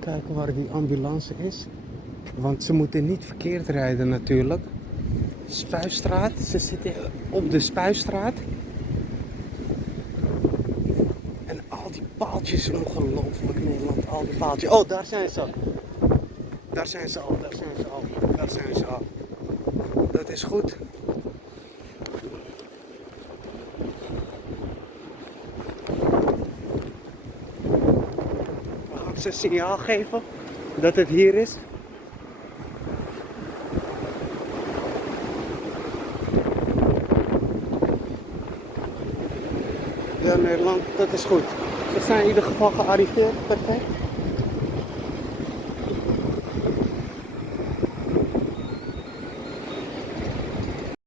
Kijken waar die ambulance is. Want ze moeten niet verkeerd rijden natuurlijk. Spuistraat, ze zitten op de Spuistraat. En al die paaltjes, ongelooflijk Nederland, al die paaltjes. Oh, daar zijn ze. Daar zijn ze al, daar zijn ze al, daar zijn ze al. Dat is goed. We gaan ze een signaal geven dat het hier is. Ja, Nederland, dat is goed. We zijn in ieder geval gearriveerd, perfect.